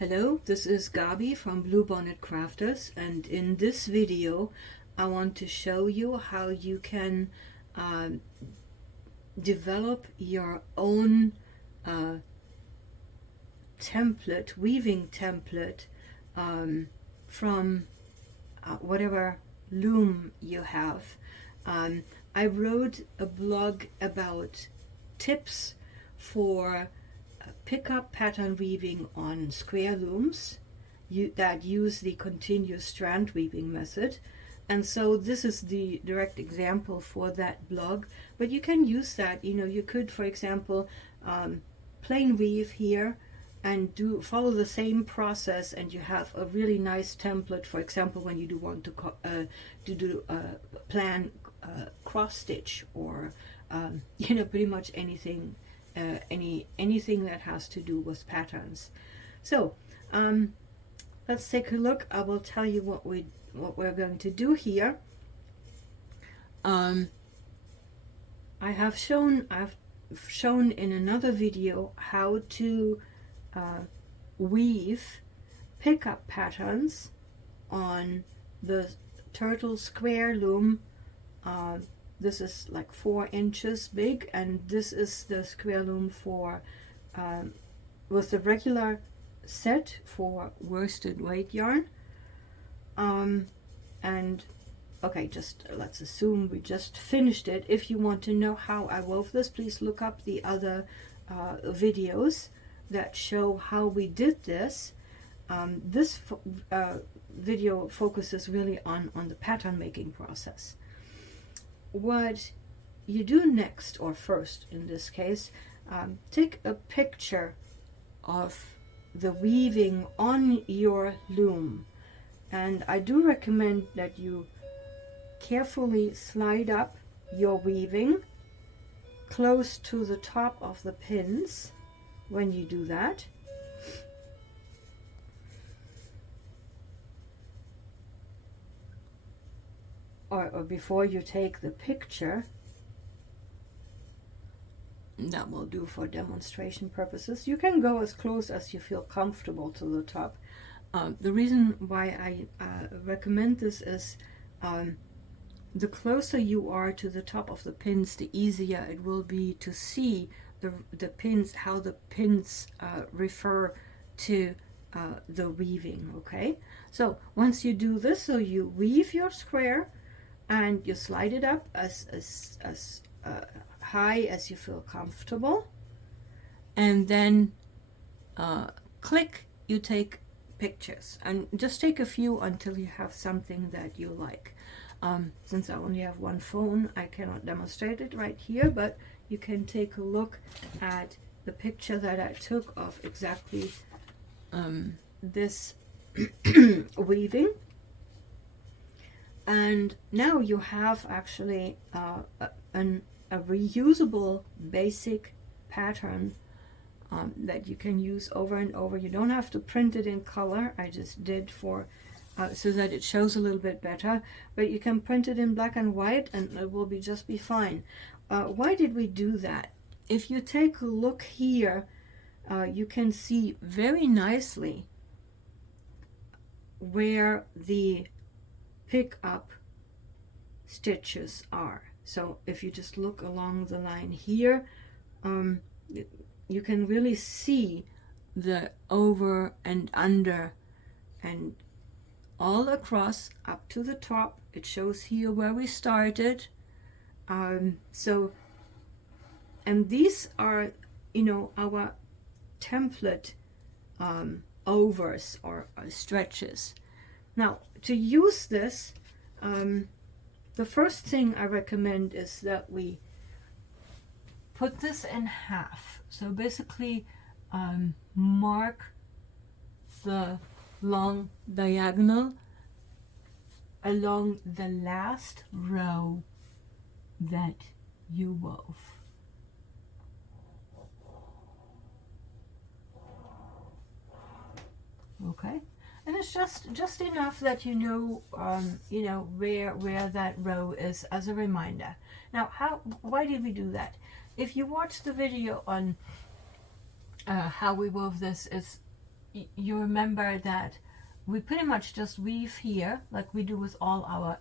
Hello, this is Gabi from Bluebonnet Crafters, and in this video I want to show you how you can develop your own template, weaving template from whatever loom you have. I wrote a blog about tips for pick-up pattern weaving on Square Looms that use the continuous-strand weaving method, and so this is the direct example for that blog. But you can use that, you could, for example, plain weave here and follow the same process, and you have a really nice template. For example, when you do want to plan cross stitch, or pretty much anything. Anything that has to do with patterns. So let's take a look. I will tell you what we're going to do here. I've shown in another video how to weave pickup patterns on the Turtle Square Loom. This is like 4 inches big, and this is the Square Loom for with the regular set for worsted weight yarn. And okay, just let's assume we just finished it. If you want to know how I wove this, please look up the other videos that show how we did this. This video focuses really on the pattern making process. What you do next, or first in this case, take a picture of the weaving on your loom, and I do recommend that you carefully slide up your weaving close to the top of the pins when you do that. Or before you take the picture. That will do for demonstration purposes. You can go as close as you feel comfortable to the top. The reason why I recommend this is the closer you are to the top of the pins, the easier it will be to see the pins, how the pins refer to the weaving. Okay, so once you do this, so you weave your square and you slide it up as high as you feel comfortable, and then click, you take pictures, and just take a few until you have something that you like. Since I only have one phone, I cannot demonstrate it right here, but you can take a look at the picture that I took of exactly this weaving. And now you have actually a reusable basic pattern that you can use over and over. You don't have to print it in color. I just did for so that it shows a little bit better, but you can print it in black and white and it will just be fine. Why did we do that? If you take a look here, you can see very nicely where the pick up stitches are. So if you just look along the line here, you can really see the over and under and all across up to the top. It shows here where we started. So, and these are, our template overs or stretches. Now, to use this, the first thing I recommend is that we put this in half. So basically, mark the long diagonal along the last row that you wove. Okay, and it's just enough that you know where that row is as a reminder. Now, why did we do that? If you watch the video on how we wove this, you remember that we pretty much just weave here like we do with all our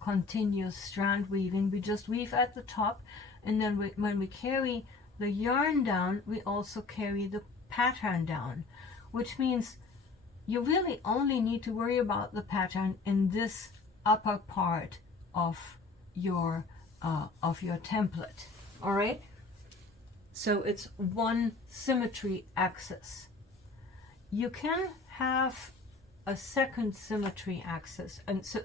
continuous strand weaving. We just weave at the top, and then when we carry the yarn down, we also carry the pattern down, which means you really only need to worry about the pattern in this upper part of your template. All right, so it's one symmetry axis. You can have a second symmetry axis, and so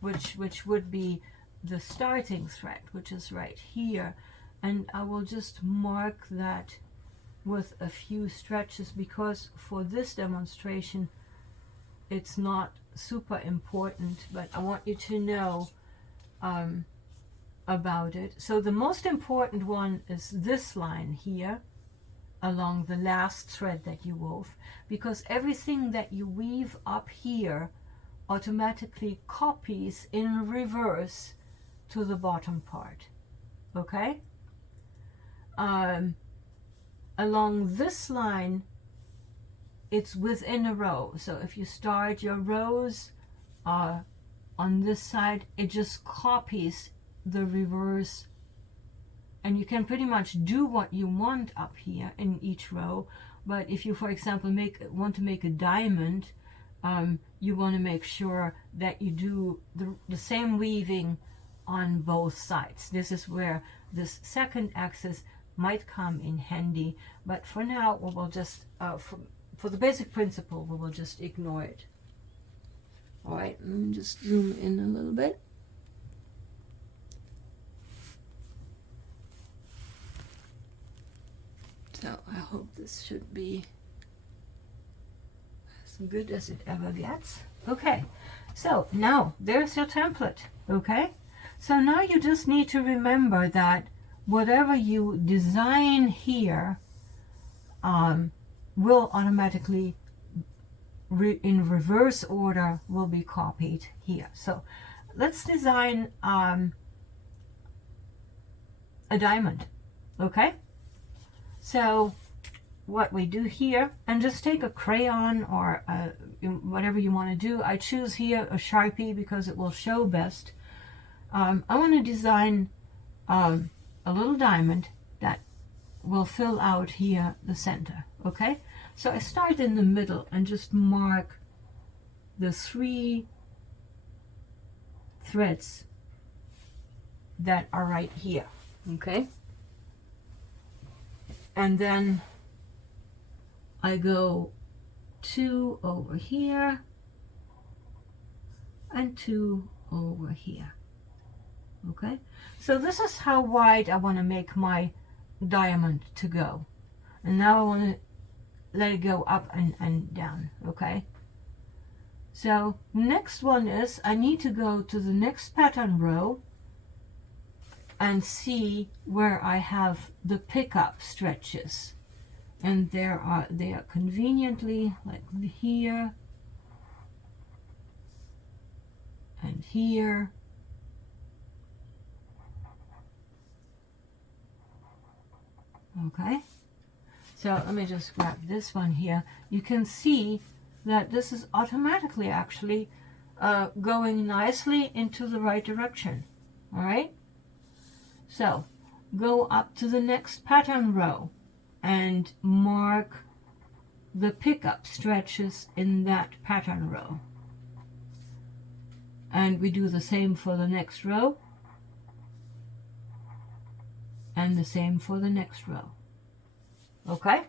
which would be the starting thread, which is right here, and I will just mark that with a few stretches because for this demonstration it's not super important, but I want you to know about it. So the most important one is this line here along the last thread that you wove, because everything that you weave up here automatically copies in reverse to the bottom part. Okay, along this line it's within a row, so if you start your rows on this side, it just copies the reverse, and you can pretty much do what you want up here in each row. But if you, for example, want to make a diamond, you want to make sure that you do the same weaving on both sides. This is where this second axis might come in handy, but for now we will just for the basic principle we will just ignore it. All right, let me just zoom in a little bit. So I hope this should be as good as it ever gets. Okay, so now there's your template. Okay, so now you just need to remember that whatever you design here will automatically in reverse order will be copied here. So let's design a diamond. Okay, so what we do here, and just take a crayon or whatever you want to do. I choose here a Sharpie because it will show best. I want to design a little diamond that will fill out here the center. Okay, so I start in the middle and just mark the 3 threads that are right here. Okay, and then I go 2 over here and 2 over here. Okay, so this is how wide I want to make my diamond to go, and now I want to let it go up and down. Okay, so next one is I need to go to the next pattern row and see where I have the pickup stretches, and they are conveniently like here and here. Okay, so let me just grab this one here. You can see that this is automatically actually going nicely into the right direction. All right, so go up to the next pattern row and mark the pickup stretches in that pattern row, and we do the same for the next row and the same for the next row. Okay,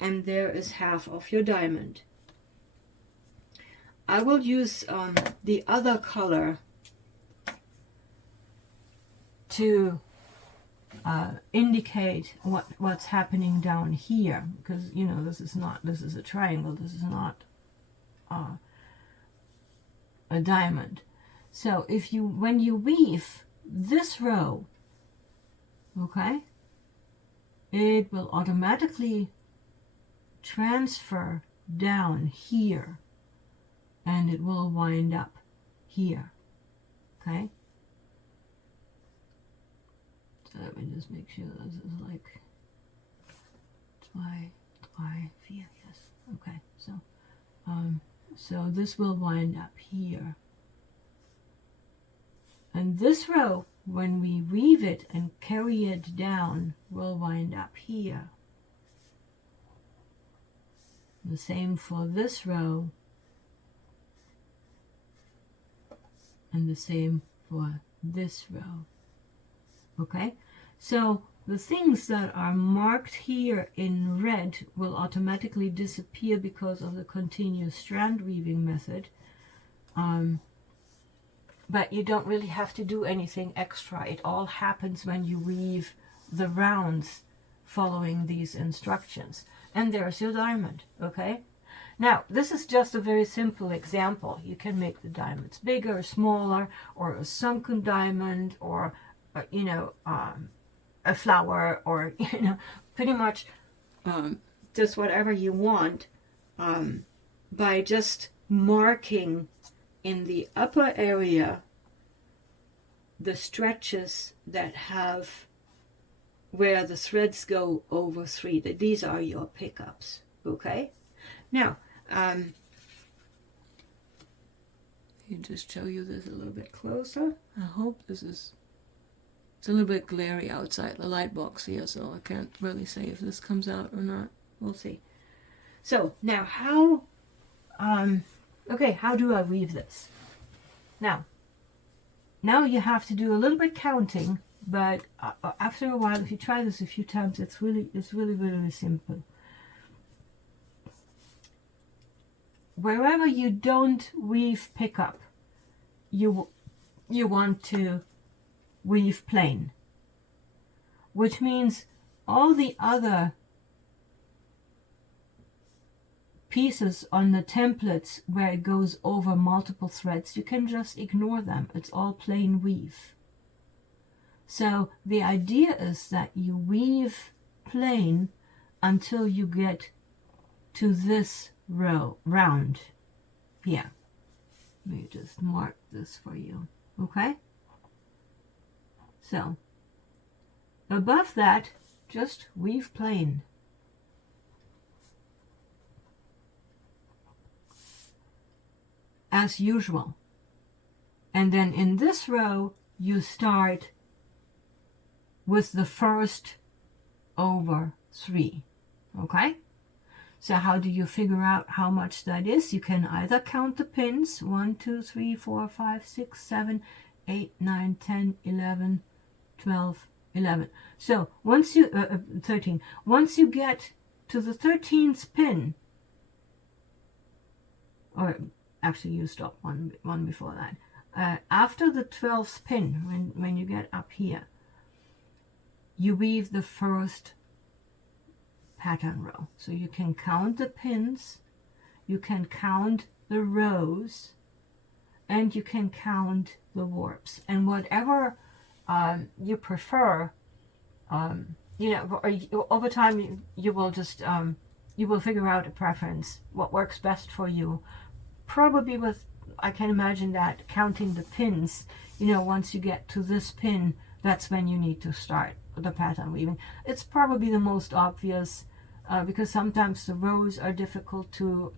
and there is half of your diamond. I will use the other color to indicate what's happening down here, because you know this is a triangle, this is not a diamond. So when you weave this row, okay, it will automatically transfer down here and it will wind up here. Okay, so let me just make sure this is like 2, 3, 4, yes. Okay, so this will wind up here. And this row, when we weave it and carry it down, will wind up here. The same for this row, and the same for this row. Okay, so the things that are marked here in red will automatically disappear because of the continuous strand weaving method. But you don't really have to do anything extra. It all happens when you weave the rounds following these instructions. And there's your diamond, okay? Now, this is just a very simple example. You can make the diamonds bigger, smaller, or a sunken diamond, or, a flower, or, pretty much just whatever you want, by just marking in the upper area the stretches that have where the threads go over 3. These are your pickups, okay? Now, you just show you this a little bit closer. I hope this is, it's a little bit glary outside the light box here, so I can't really say if this comes out or not. We'll see. So now how do I weave this? Now you have to do a little bit counting, but after a while, if you try this a few times, it's really simple. Wherever you don't weave pickup, you want to weave plain, which means all the other pieces on the templates where it goes over multiple threads, you can just ignore them. It's all plain weave. So the idea is that you weave plain until you get to this round here. Let me just mark this for you, okay? So above that, just weave plain. As usual. And then in this row, you start with the first over 3, okay? So how do you figure out how much that is? You can either count the pins, 1, 2, 3, 4, 5, 6, 7, 8, 9, 10, 11, 12, 11. So once you, 13, once you get to the 13th pin, or actually you stop one before that, after the 12th pin, when you get up here, you weave the first pattern row. So you can count the pins, you can count the rows, and you can count the warps. And whatever you prefer, over time you will just you will figure out a preference, what works best for you. Probably with, I can imagine that counting the pins, once you get to this pin, that's when you need to start the pattern weaving. It's probably the most obvious because sometimes the rows are difficult to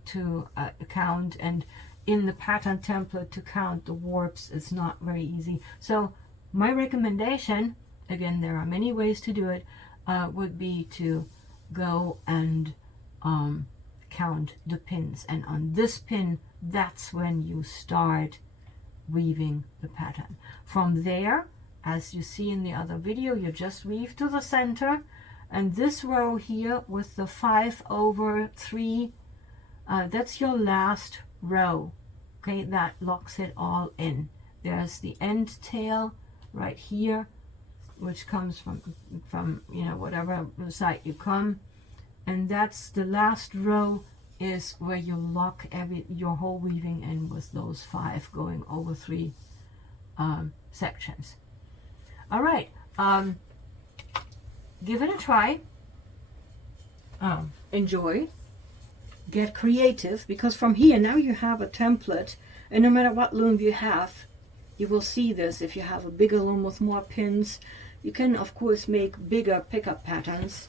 count, and in the pattern template to count the warps is not very easy. So my recommendation, again, there are many ways to do it, would be to go and count the pins, and on this pin, that's when you start weaving the pattern. From there, as you see in the other video, you just weave to the center, and this row here with the 5 over 3, that's your last row. Okay, that locks it all in. There's the end tail right here, which comes from whatever side you come, and that's the last row, is where you lock your whole weaving in with those 5 going over 3 sections. All right, give it a try. Enjoy. Get creative, because from here now you have a template, and no matter what loom you have, you will see this. If you have a bigger loom with more pins, you can of course make bigger pickup patterns.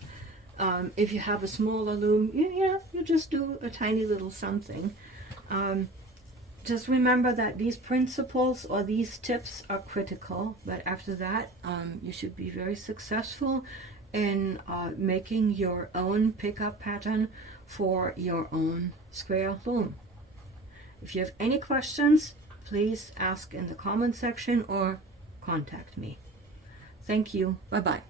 If you have a smaller loom, you just do a tiny little something. Just remember that these principles or these tips are critical, but after that, you should be very successful in making your own pickup pattern for your own square loom. If you have any questions, please ask in the comment section or contact me. Thank you. Bye-bye.